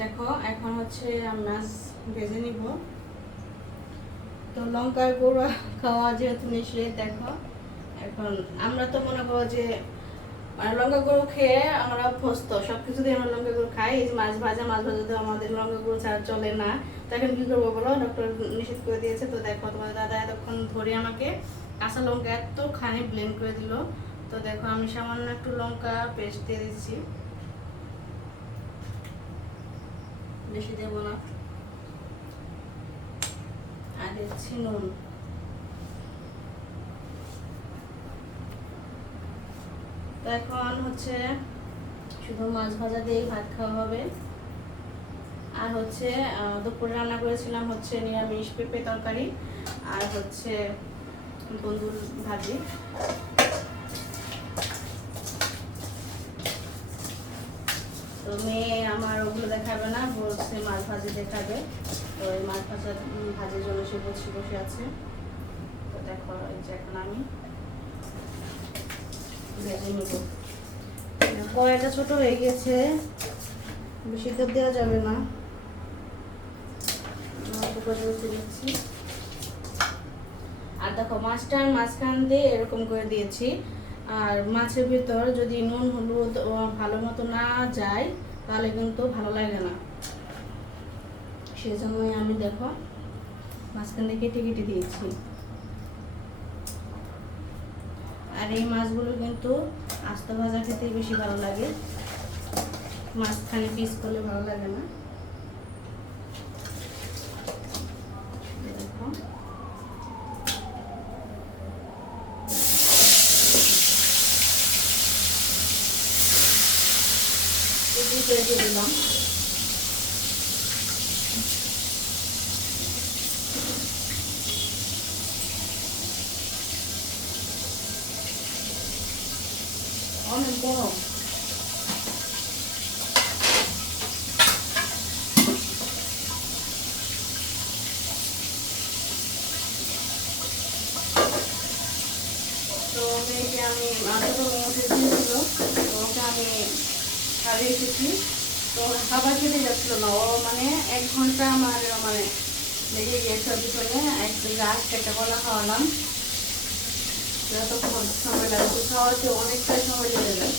দেখো এখন হচ্ছে মাছ ভেজে নিব। তো লঙ্কার গুঁড়া খাওয়া যেহেতু নিষেধ, দেখো এখন আমরা তো মনে করো যে লঙ্কা গুঁড়ো খেয়ে আমরা অভ্যস্ত, সব কিছুতেই আমরা লঙ্কা গুঁড়ো খাই। এই যে মাছ ভাজাতে আমাদের লঙ্কা গুঁড়ো ছাড়া চলে না। তো এখন কী করবো বলো, ডক্টর নিষেধ করে দিয়েছে। তো দেখো তোমার দাদা এতক্ষণ ধরে আমাকে কাঁচা লঙ্কা এতখানি ব্লেন্ড করে দিল। তো দেখো আমি সামান্য একটু লঙ্কা পেস্ট দিয়ে দিচ্ছি, বেশি দেবো না। আর দিচ্ছি নুন। তো এখন হচ্ছে শুধু মাছ ভাজা দিয়েই ভাত খাওয়া হবে। আর হচ্ছে দুপুরে রান্না করেছিলাম হচ্ছে নিরামিষ পেঁপে তরকারি আর হচ্ছে তন্দুর ভাজি। তো মেয়ে আমার ওগুলো দেখাবে না, বলছে মাছ ভাজি দেখাবে। তো এই মাছ ভাজির জন্য সে বসে আছে। তো দেখো এই যে এখন আমি ভেজে নিব। কড়াইটা ছোট হয়ে গেছে, বেশি তো দেওয়া যাবে না, দিচ্ছি। আর দেখো মাছটার মাঝখান দিয়ে এরকম করে দিয়েছি। আর মাছের ভিতর যদি নুন হলুদ ভালো মতো না যায় তাহলে কিন্তু ভালো লাগে না, সেজন্যই আমি দেখো মাঝখান দিয়ে কেটে কেটে দিয়েছি। আর এই মাছগুলো কিন্তু আস্ত ভাজা খেতে বেশি ভালো লাগে, মাঝখানে পিস করলে ভালো লাগে না। দেখো দিয়ে দিলাম। অনেক গরম। তো মেয়েকে আমি ছোটো মেয়ে দিয়েছিল, তো ওকে আমি খাইয়ে এসেছি। তো খাবার খেতে যাচ্ছিল না, ও মানে 1 ঘন্টা আমার মানে লেগে গিয়েছে ওর পিছনে। একটা কলা খাওয়ালাম, যতক্ষণ সময় লাগে খাওয়াতে অনেকটাই সময় লেগে যায়।